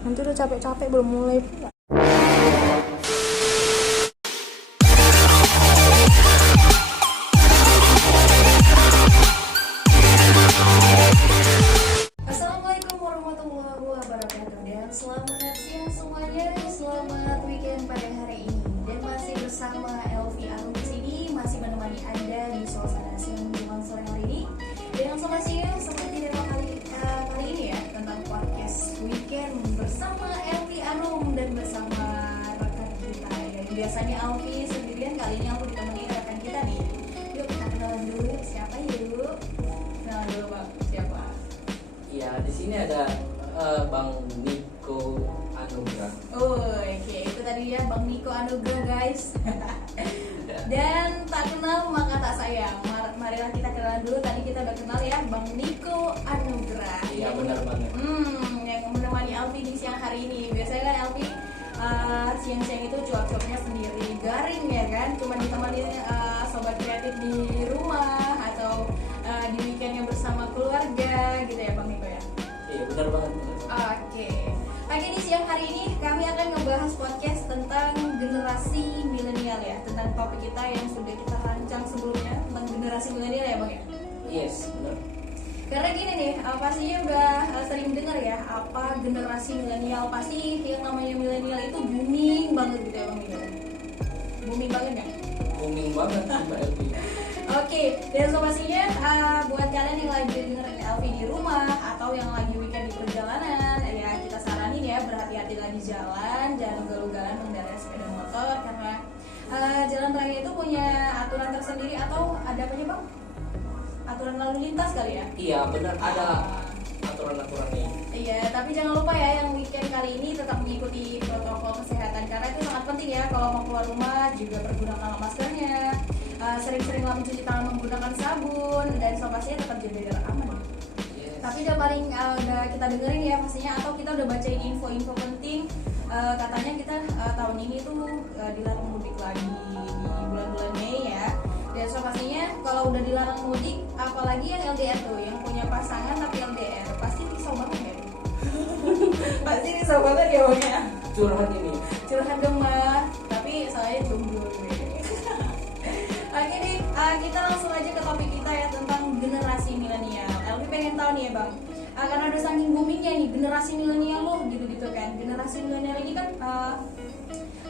Nanti udah capek-capek belum mulai pula. Assalamualaikum warahmatullahi wabarakatuh dan selamat siang semuanya, selamat weekend pada hari ini. Dan masih bersama Elvi Arum di sini, masih menemani Anda di suasana siang menjelang sore hari ini. Dan langsung masih seperti tema kali ini ya, tentang podcast weekend bersama Elvi Arum dan bersama rekan kita. Dan biasanya Elvi sendirian, kali ini aku ditemani rekan kita nih. Yuk kita kenalan dulu, siapa yuk? Kenalan dulu Bang, siapa? Ya, di sini ada Bang Niko Anugrah. Oke, itu tadi ya Bang Niko Anugrah guys. Dan tak kenal maka tak sayang. Marilah kita kenalan dulu. Tadi kita udah kenal ya Bang Niko Anugrah. Iya, benar banget. Yang menemani Elvi di siang hari ini. Biasanya kan Elvi siang-siang itu cuap-cuapnya sendiri, garing ya kan. Cuma ditemani sobat kreatif di rumah atau di weekendnya bersama keluarga gitu ya Bang Niko ya. Iya, benar banget. Oke, pagi ini siang hari ini kami akan ngebahas podcast tentang generasi milenial ya, tentang topik kita yang sudah kita rancang sebelumnya tentang generasi milenial ya Bang ya. Yes, benar. Karena gini nih, pastinya udah sering dengar ya apa generasi milenial. Pasti yang namanya milenial itu booming banget gitu ya Bang ya. Booming banget ya? Booming banget sih Mbak Elvi. Oke, dan pastinya buat kalian yang lagi dengerin Elvi di rumah atau yang lagi weekend di perjalanan, ya kita saranin ya berhati-hatilah di jalan, jangan ugal-ugalan mengendarai sepeda motor karena jalan raya itu punya aturan tersendiri atau ada apa Bang? Aturan lalu lintas kali ya? Iya, benar, ada aturan-aturannya. Iya, tapi jangan lupa ya yang weekend kali ini tetap mengikuti protokol kesehatan karena itu sangat penting ya. Kalau mau keluar rumah juga pergunakan maskernya, sering-seringlah mencuci tangan menggunakan sabun dan pastinya tetap jaga jarak aman. Yes. Tapi udah paling udah kita dengerin ya pastinya atau kita udah bacain info-info penting. Katanya kita tahun ini tuh dilarang mudik lagi di bulan-bulan Mei ya. Dan pastinya kalau udah dilarang mudik, apalagi yang LDR tuh, yang punya pasangan tapi LDR, pasti risau banget ya. Pasti risau banget ya Bang ya. Curhat ini. Curhat gemar, tapi saya jomblo. Oke nih, kita langsung aja ke topik kita ya tentang generasi milenial. Elvi pengen tahu nih ya Bang, karena udah saking boomingnya nih generasi milenial loh gitu-gitu kan. Generasi milenial ini kan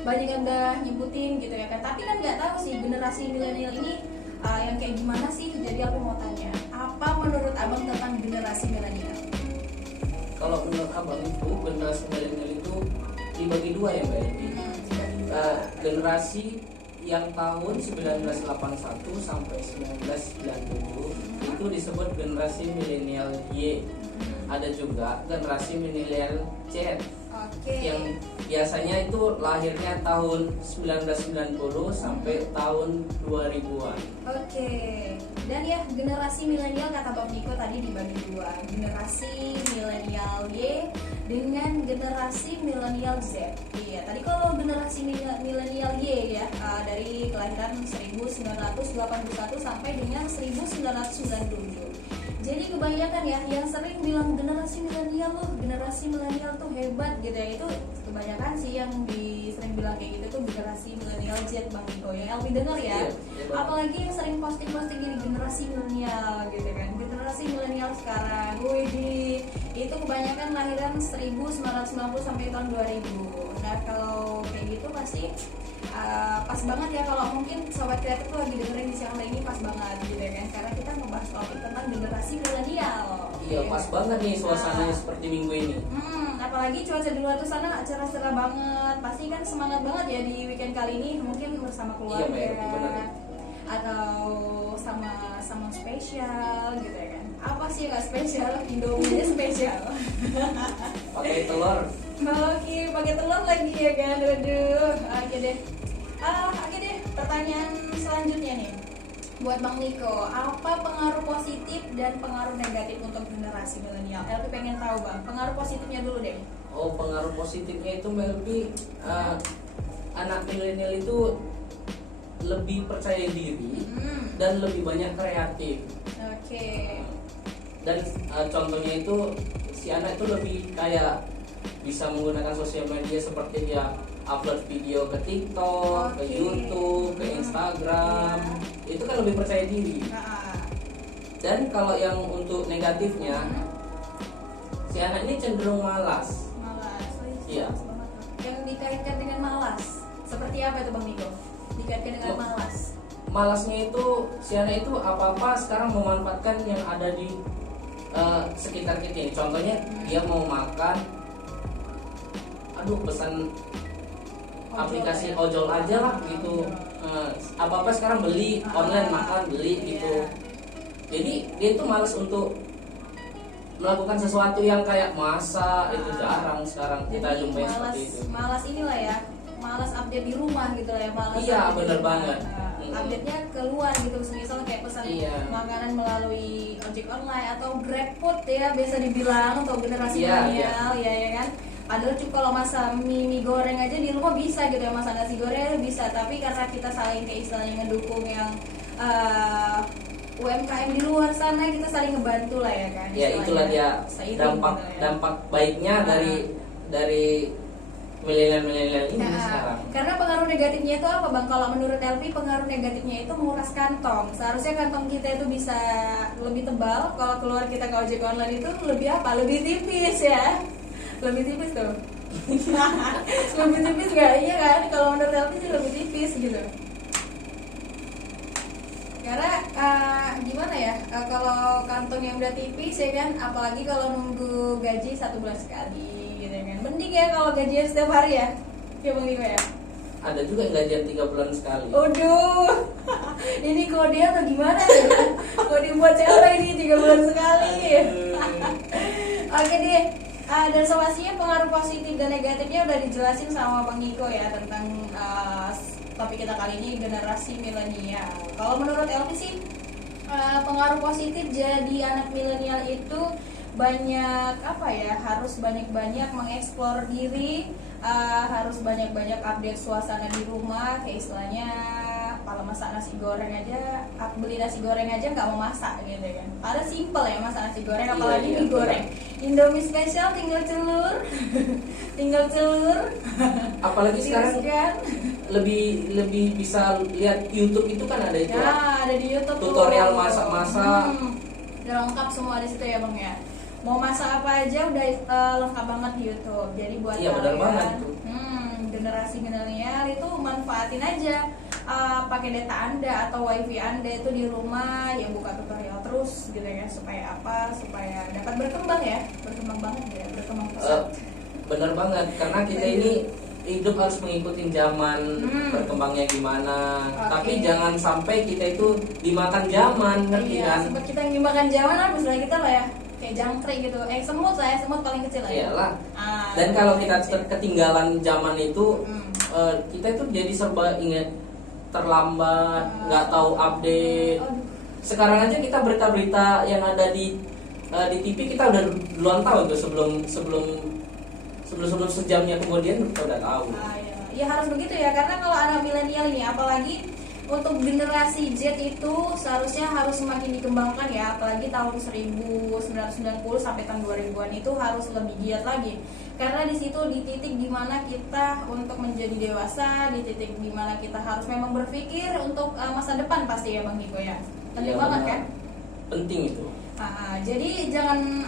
banyak yang udah nyebutin gitu ya kan. Tapi kan nggak tahu sih generasi milenial ini yang kayak gimana sih. Jadi aku mau tanya, apa menurut Abang tentang generasi milenial? Kalau menurut Abang itu generasi milenial itu dibagi dua ya Mbak Elvi. Generasi yang tahun 1981 sampai 1997 itu disebut generasi milenial Y. Ada juga generasi milenial Z. Oke. Yang biasanya itu lahirnya tahun 1990 sampai tahun 2000-an. Oke. Dan ya generasi milenial kata Bang Niko tadi dibagi dua, generasi milenial Y dengan generasi milenial Z. Iya, tadi kalau generasi milenial Y ya dari kelahiran 1981 sampai dengan 1997. Jadi kebanyakan ya yang sering bilang generasi milenial tuh hebat gitu ya, itu kebanyakan sih yang sering bilang kayak gitu tuh generasi milenial Z Bang Niko ya. Elvi dengar ya. Iya, Apalagi yang sering posting gini generasi milenial gitu kan. Generasi milenial sekarang. Wih, itu kebanyakan lahiran 1990 sampai tahun 2000. Nah, kalau kayak gitu pasti pas banget ya kalau mungkin sobat kreatif tuh lagi dengerin di siang hari ini pas banget gitu ya kan, karena kita membahas topik tentang generasi milenial. Iya, pas banget nih suasananya seperti minggu ini. Apalagi cuaca di luar tuh sana cerah-cerah banget, pasti kan semangat banget ya di weekend kali ini, mungkin bersama keluarga Iya, benar. atau sama spesial gitu ya kan. Apa sih yang gak spesial? Indomie spesial. Pakai telur. Oke, pakai telur lagi ya kan. Waduh, oke deh. Oke deh, pertanyaan selanjutnya nih buat Bang Niko, apa pengaruh positif dan pengaruh negatif untuk generasi milenial? Elvi pengen tahu Bang, pengaruh positifnya dulu deh. Oh, pengaruh positifnya itu lebih anak milenial itu lebih percaya diri dan lebih banyak kreatif. Oke. Dan contohnya itu si anak itu lebih kayak bisa menggunakan sosial media seperti dia upload video ke TikTok, ke YouTube, ke Instagram, itu kan lebih percaya diri. Dan kalau yang untuk negatifnya, si anak ini cenderung malas. Iya. Yang dikaitkan dengan malas, seperti apa itu Bang Niko? Dikaitkan dengan malas. Malasnya itu si anak itu apa-apa sekarang memanfaatkan yang ada di sekitar kita ini. Contohnya dia mau makan, pesan aplikasi ojol aja lah gitu. Apa-apa sekarang beli online, makan beli gitu. Jadi dia itu malas untuk melakukan sesuatu yang kayak masak, itu jarang sekarang kita jumpai seperti itu. Malas inilah ya, malas update di rumah gitu lah ya, malas. Iya, benar banget. Update-nya keluar gitu, misalnya kayak pesan makanan melalui ojek online atau GrabFood ya, biasa dibilang untuk generasi milenial ya kan. Padahal kalau masak mie goreng aja di rumah bisa gitu ya, masak nasi goreng bisa, tapi karena kita saling kayak istilahnya ngedukung yang UMKM di luar sana, kita saling ngebantu lah ya kan. Ya itulah dia dampak baiknya dari milenial ini sekarang. Karena pengaruh negatifnya itu apa Bang? Kalau menurut Elvi, pengaruh negatifnya itu menguras kantong. Seharusnya kantong kita itu bisa lebih tebal. Kalau keluar kita ke ojek online itu lebih apa? Lebih tipis ya. Lebih tipis tuh. Lebih tipis gak? Iya kan? Kalau menurut Elvi sih lebih tipis gitu. Karena gimana ya, kalau kantong yang udah tipis ya kan, apalagi kalau nunggu gaji 1 bulan sekali gitu kan, mending ya kalau gajian setiap hari ya Bang Niko ya. Ada juga yang gajian 3 bulan sekali. Aduh, ini kode atau gimana ya? Kode buat siapa ini 3 bulan sekali? Oke deh. Dan somasinya pengaruh positif dan negatifnya udah dijelasin sama Bang Niko ya tentang topik kita kali ini, generasi milenial. Kalau menurut Elvi sih pengaruh positif jadi anak milenial itu banyak harus banyak-banyak mengeksplor diri, harus banyak-banyak update suasana di rumah, kayak istilahnya kalau masak nasi goreng aja, beli nasi goreng aja nggak mau masak gitu kan. Padahal simple ya masak nasi goreng, apalagi mie goreng. Indomie spesial tinggal telur. Apalagi sekarang lebih bisa lihat YouTube itu kan ada itu. Ya, ada di YouTube tutorial masak-masak. Udah lengkap semua di situ ya Bang ya. Mau masak apa aja udah lengkap banget di YouTube. Jadi buat kalian generasi milenial itu manfaatin aja, pakai data Anda atau wifi Anda itu di rumah, ya buka tutorial terus gitu ya, supaya dapat berkembang pesat. Bener banget, karena kita ini hidup harus mengikuti zaman berkembangnya gimana. Tapi jangan sampai kita itu dimakan zaman, ngerti kan? Sempat kita dimakan zaman, misalnya kita lah ya kayak jangkrik gitu, semut paling kecil lah ya. Iyalah. Dan kalau kita ketinggalan zaman itu, kita itu jadi serba ingat terlambat, nggak tahu update. Sekarang aja kita berita-berita yang ada di TV kita udah duluan tahu itu sebelum sejamnya kemudian kita udah tahu. Ya harus begitu ya, karena kalau anak milenial ini, apalagi untuk generasi Z itu seharusnya harus semakin dikembangkan ya, apalagi tahun 1990 sampai tahun 2000-an itu harus lebih giat lagi. Karena di situ di titik dimana kita untuk menjadi dewasa, di titik dimana kita harus memang berpikir untuk masa depan pasti ya Bang Niko ya. Penting banget kan? Penting itu. Jadi jangan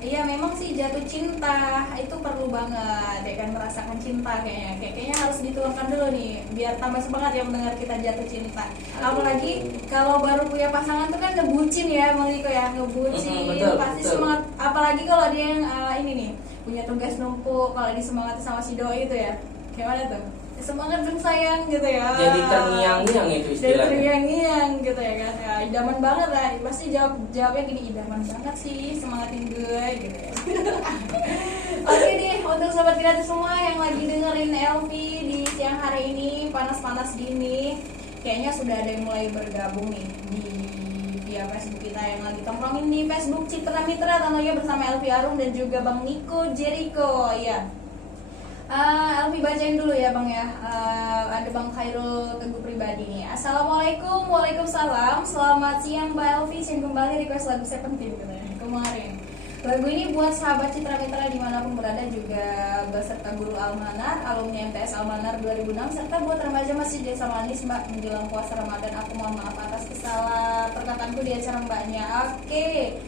iya memang sih jatuh cinta itu perlu banget ya kan, merasakan cinta kayaknya harus dituangkan dulu nih biar tambah semangat ya mendengar kita jatuh cinta. Apalagi kalau baru punya pasangan tuh kan ngebucin ya Bang Niko ya, ngebucin pasti betul. Semangat, apalagi kalau dia yang ini nih punya tugas numpuk, kalau disemangati sama si doi itu ya gimana tuh? Semangat dong sayang gitu ya. Jadi terngiang-ngiang itu istilahnya. Jadi terngiang-ngiang gitu ya kan. Ya, idaman banget lah. Pasti jawabnya gini, idaman banget sih, semangatin gue gitu ya. Oke deh, untuk sobat kreatif semua yang lagi dengerin Elvi di siang hari ini panas-panas gini, kayaknya sudah ada yang mulai bergabung nih via Facebook kita yang lagi tongkrongin di Facebook Citra Mitra, tentunya bersama Elvi Arum dan juga Bang Niko Jericho ya. Elvi bacain dulu ya Bang ya. Ada Bang Khairul Teguh Pribadi nih. Assalamualaikum, waalaikumsalam. Selamat siang Mbak Elvi, saya kembali request lagu Seventeen katanya kemarin. Lagu ini buat sahabat Citra Mitra dimanapun berada, juga beserta guru Almanar, alumni MTS Almanar 2006, serta buat remaja masih desa manis Mbak menjelang puasa Ramadan. Aku mohon maaf atas kesalahan perkataanku di acara Mbaknya. Oke.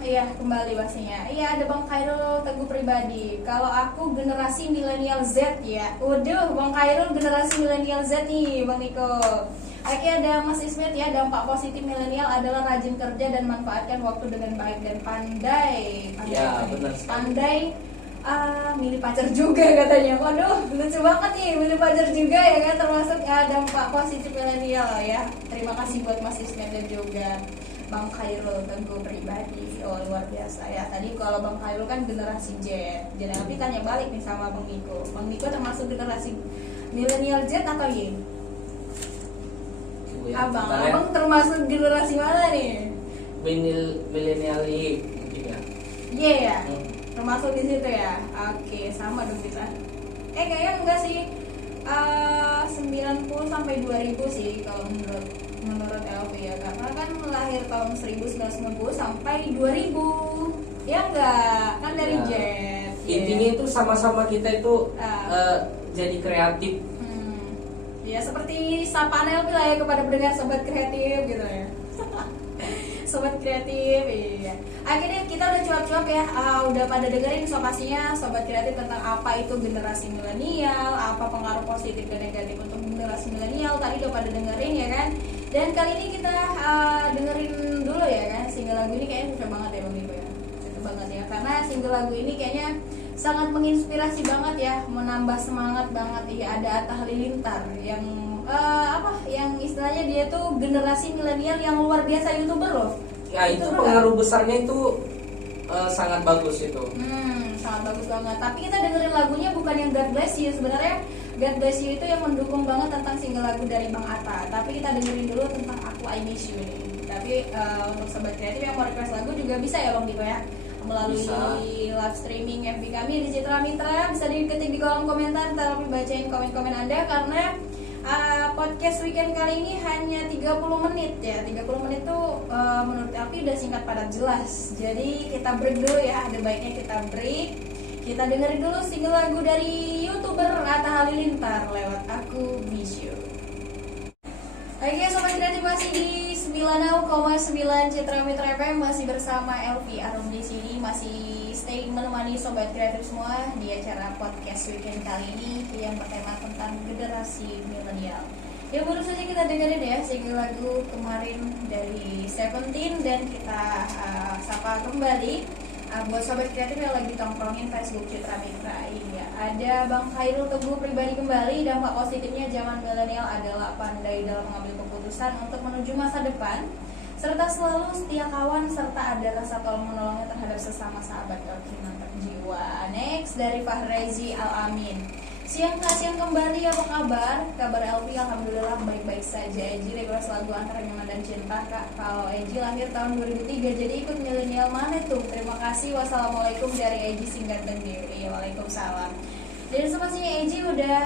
Iya, kembali pastinya. Iya, ada Bang Khairul Teguh Pribadi. Kalau aku generasi milenial Z ya. Waduh, Bang Khairul generasi milenial Z nih, Bang Niko. Oke, ada Mas Ismet ya. Dampak positif milenial adalah rajin kerja dan manfaatkan waktu dengan baik dan pandai. Ya, benar. Pandai milih pacar juga katanya. Waduh, lucu banget nih, milih pacar juga ya kan, termasuk dampak positif milenial ya. Terima kasih buat Mas Ismet dan juga Bang Khairul Teguh Pribadi. Oh, luar biasa ya. Tadi kalau Bang Khairul kan generasi Z. Jadi nanti tanya balik nih sama Bang Niko. Bang Niko termasuk generasi milenial Z atau Y? Ya, Abang termasuk generasi mana nih? Milenial Y mungkin ya. Iya ya. Termasuk di situ ya. Oke, sama dong kita. Kayaknya enggak sih. 90 sampai 2000 sih kalau menurut LV ya, karena kan lahir tahun 1990 sampai 2000. Ya enggak? Kan dari Ya. Z. Intinya itu sama-sama kita itu jadi kreatif. Ya seperti sapaan LP lah ya kepada pendengar sobat kreatif gitu ya. Sobat kreatif, iya. Akhirnya kita udah cuap-cuap ya, udah pada dengerin pastinya sobat kreatif tentang apa itu generasi milenial, apa pengaruh positif dan negatif untuk generasi milenial. Tadi udah pada dengerin ya kan. Dan kali ini kita dengerin dulu ya kan, single lagu ini kayaknya cocok banget ya Bang Ibu ya. Cocok banget ya, karena single lagu ini kayaknya sangat menginspirasi banget ya, menambah semangat banget ya. Ada Atta Halilintar yang yang istilahnya dia tuh generasi milenial yang luar biasa YouTuber loh. Ya itu pengaruh besarnya itu sangat bagus itu. Sangat bagus banget. Tapi kita dengerin lagunya bukan yang God Bless You. Sebenarnya God Bless You itu yang mendukung banget tentang single lagu dari Bang Atta. Tapi kita dengerin dulu tentang Aku I Miss You nih. Tapi untuk sobat kreatif yang mau request lagu juga bisa ya Bang Diko ya, melalui live streaming FB kami di Citra Mitra. Bisa diketik di kolom komentar, ntar kami bacain komen-komen Anda. Karena podcast weekend kali ini hanya 30 menit ya. 30 menit tuh menurut Alfi udah singkat padat jelas. Jadi kita break dulu ya, ada baiknya kita break. Kita dengerin dulu single lagu dari YouTuber Atta Halilintar lewat Aku Miss You. Oke, sobat kreatif masih di 96,9 Citra Mitra FM, masih bersama Elvi Arum di sini, masih stay menemani sobat kreatif semua di acara podcast weekend kali ini yang bertema tentang generasi milenial. Ya baru saja kita dengerin ya single lagu kemarin dari Seventeen, dan kita sapa kembali buat sobat kreatif yang lagi tongkrongin Facebook Citra Mitra. Iya, ada Bang Khairul Teguh Pribadi kembali. Dampak positifnya zaman milenial adalah pandai dalam mengambil keputusan untuk menuju masa depan, serta selalu setia kawan, serta ada rasa tolong menolongnya terhadap sesama sahabat. Oke, mantap jiwa. Next dari Fahrezi Al-Amin. Siang kembali, apa kabar? Kabar Elvi alhamdulillah baik-baik saja. Eji request lagu Antara Nyaman dan Cinta Kak. Kalau Eji lahir tahun 2003, jadi ikut milenial mana tuh? Terima kasih. Wassalamualaikum dari Eji Singganteng Dewi. Waalaikumsalam. Dan sepertinya Eji udah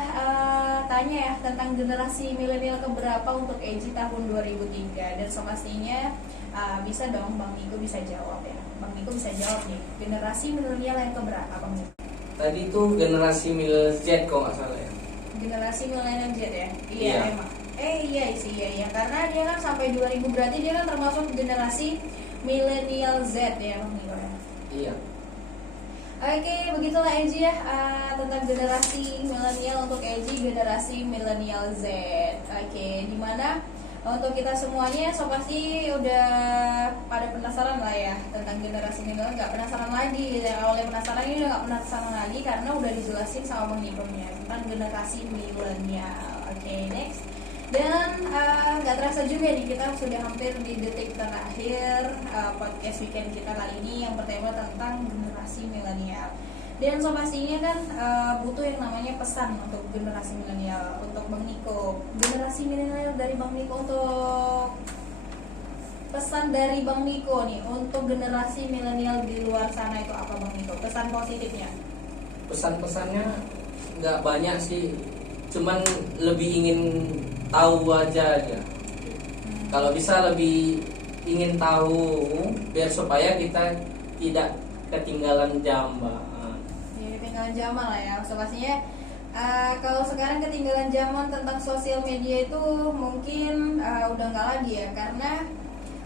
tanya ya tentang generasi milenial keberapa untuk Eji tahun 2003. Dan pastinya bisa dong Bang Niko bisa jawab ya. Bang Niko bisa jawab nih, generasi milenial yang keberapa Bang Niko? Tadi itu generasi milenial Z kok nggak salah ya. Generasi milenial Z ya? Iya. Emang. Iya sih iya. Karena dia kan sampai 2000, berarti dia kan termasuk generasi milenial Z ya Bang Niko ya? Iya. Oke, begitulah Eji ya tentang generasi milenial untuk Eji, generasi milenial Z. Oke, dimana untuk kita semuanya so pasti udah pada penasaran lah ya tentang generasi milenial. Nggak penasaran lagi, yang awalnya penasaran ini udah nggak penasaran lagi karena udah dijelasin sama Bang Nikonya tentang generasi milenial. Oke, next. Dan nggak terasa juga nih kita sudah hampir di detik terakhir podcast weekend kita kali ini yang bertema tentang generasi milenial. Dan so pastinya kan butuh yang namanya pesan untuk generasi milenial. Untuk Bang Niko, generasi milenial dari Bang Niko, untuk pesan dari Bang Niko nih untuk generasi milenial di luar sana itu apa Bang Niko? Pesan positifnya? Pesan-pesannya nggak banyak sih, cuman lebih ingin tahu aja. Kalau bisa lebih ingin tahu biar supaya kita tidak ketinggalan zaman. Ya, ketinggalan zaman lah ya. So pastinya kalau sekarang ketinggalan zaman tentang sosial media itu mungkin udah nggak lagi ya, karena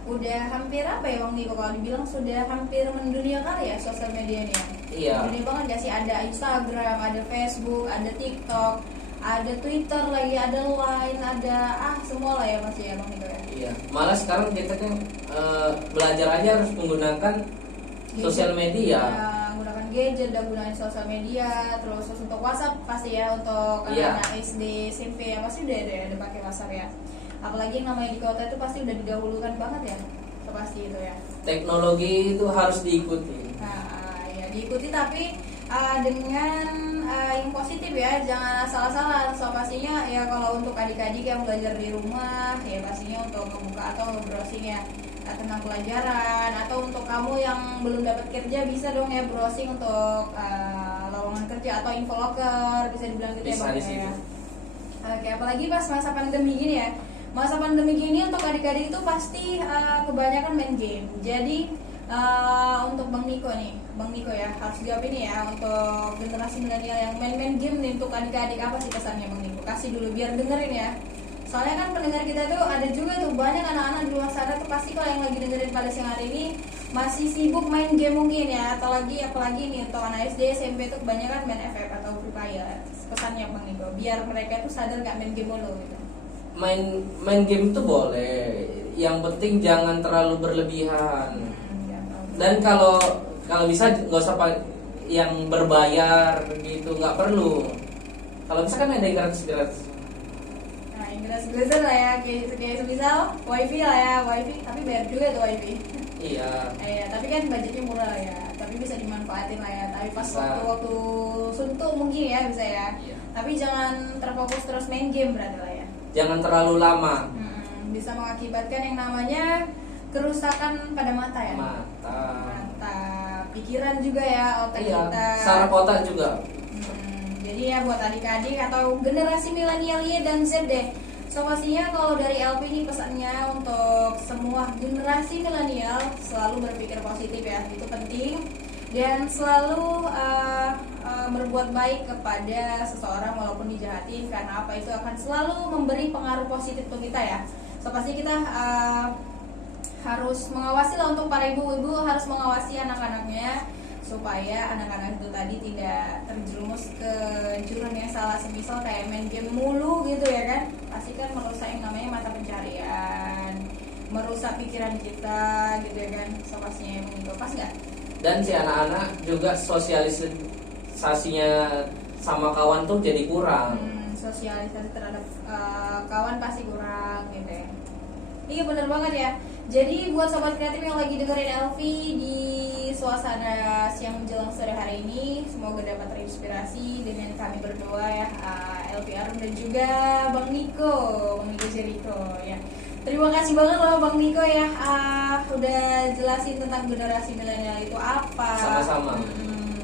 udah hampir apa ya Bang Niko, kalau dibilang sudah hampir mendunia kali ya sosial media ini ya. Iya. Gede banget gak sih, ada Instagram, ada Facebook, ada TikTok, ada Twitter lagi, ada Line, ada semua lah ya masih ya Bang Niko ya. Iya, malah sekarang kita kan belajar aja harus menggunakan sosial media. Menggunakan gadget dan gunain sosial media, terus untuk WhatsApp pasti ya, untuk anak-anak SD, SMP ya pasti udah pakai WhatsApp ya. Apalagi yang namanya di kota itu pasti udah didahulukan banget ya, pasti itu ya. Teknologi itu harus diikuti. Nah, ya diikuti tapi dengan yang positif ya, jangan salah-salah. So pastinya ya kalau untuk adik-adik yang belajar di rumah ya pastinya untuk membuka atau browsing ya tentang pelajaran, atau untuk kamu yang belum dapat kerja bisa dong ya browsing untuk lowongan kerja atau info loker, bisa dibilang gitu bisa ya Bang ya. Oke, apalagi pas masa pandemi gini ya. Masa pandemi gini untuk adik-adik itu pasti kebanyakan main game. Jadi untuk Bang Niko nih, Bang Niko ya harus jawab ini ya, untuk generasi milenial yang main-main game nih, untuk adik-adik apa sih pesannya Bang Niko? Kasih dulu biar dengerin ya. Soalnya kan pendengar kita tuh ada juga tuh banyak anak-anak di luar sana tuh, pasti kalau yang lagi dengerin pada siang hari ini masih sibuk main game mungkin ya, atau apalagi nih untuk anak SD, SMP tuh kebanyakan main FF atau Free Fire. Pesannya Bang Niko biar mereka tuh sadar gak main game mulu gitu. Main game itu boleh, yang penting jangan terlalu berlebihan. Dan kalau bisa nggak usah yang berbayar gitu, nggak perlu. Kalau bisa kan ada yang gratis. Nah, yang gratis lah ya, kayak misal wifi lah ya, wifi tapi bayar juga tuh wifi. Iya. Tapi kan budgetnya murah ya, tapi bisa dimanfaatin lah ya. Tapi pas Bisa. waktu suntuk mungkin ya bisa ya. Iya. Tapi jangan terfokus terus main game berarti lah ya. Jangan terlalu lama. Bisa mengakibatkan yang namanya kerusakan pada mata ya. Mata, pikiran juga ya, otak kita. saraf otak juga. Jadi ya buat adik-adik atau generasi milenial Y dan Z deh. So pastinya kalau dari LP ini pesannya untuk semua generasi milenial selalu berpikir positif ya, itu penting. Dan selalu berbuat baik kepada seseorang walaupun dijahatin, karena apa, itu akan selalu memberi pengaruh positif untuk kita ya. So pasti kita harus mengawasi lah, untuk para ibu-ibu harus mengawasi anak-anaknya supaya anak-anak itu tadi tidak terjerumus ke jurang yang salah, semisal kayak main game mulu gitu ya kan, pasti kan merusak yang namanya mata pencarian, merusak pikiran kita gitu ya kan. So pastinya yang itu pas nggak? Dan si anak-anak juga sosialisasinya sama kawan tuh jadi kurang. Sosialisasi terhadap kawan pasti kurang gitu ya. Iya bener banget ya. Jadi buat sobat kreatif yang lagi dengerin Elvi di suasana siang menjelang sore hari ini, semoga dapat terinspirasi dengan kami berdua ya, Elvi Arum dan juga Bang Niko Jericho ya. Terima kasih banget loh Bang Niko ya, udah jelasin tentang generasi milenial itu apa. Sama-sama.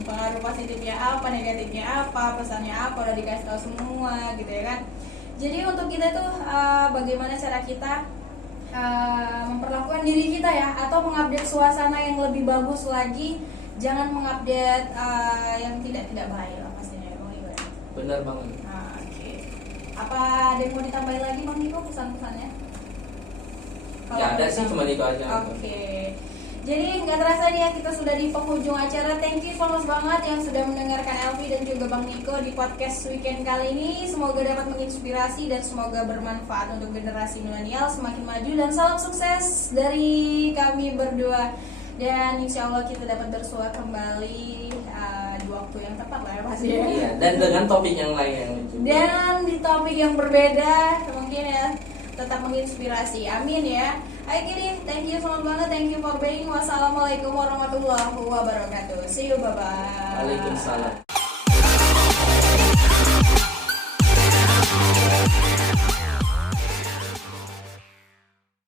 Pengaruh positifnya apa, negatifnya apa, pesannya apa, udah dikasih tahu semua gitu ya kan. Jadi untuk kita tuh bagaimana cara kita memperlakukan diri kita ya, atau mengupdate suasana yang lebih bagus lagi, jangan mengupdate yang tidak baik lah pastinya ya Bang Niko ya. Benar banget. Oke. Apa ada yang mau ditambahin lagi Bang Niko pesan-pesannya? Nggak ada sih, cuma itu aja. Oke. Jadi nggak terasa nih ya, kita sudah di penghujung acara. Thank you so much banget yang sudah mendengarkan Elvi dan juga Bang Niko di podcast weekend kali ini. Semoga dapat menginspirasi dan semoga bermanfaat untuk generasi milenial semakin maju, dan salam sukses dari kami berdua. Dan insya Allah kita dapat bersua kembali di waktu yang tepat lah ya pasti ya. Iya, dan dengan topik yang lain juga. Dan di topik yang berbeda mungkin ya, tetap menginspirasi. Amin ya. Oke deh, thank you so much banget. Thank you for being. Wassalamualaikum warahmatullahi wabarakatuh. See you, bye bye. Waalaikumsalam.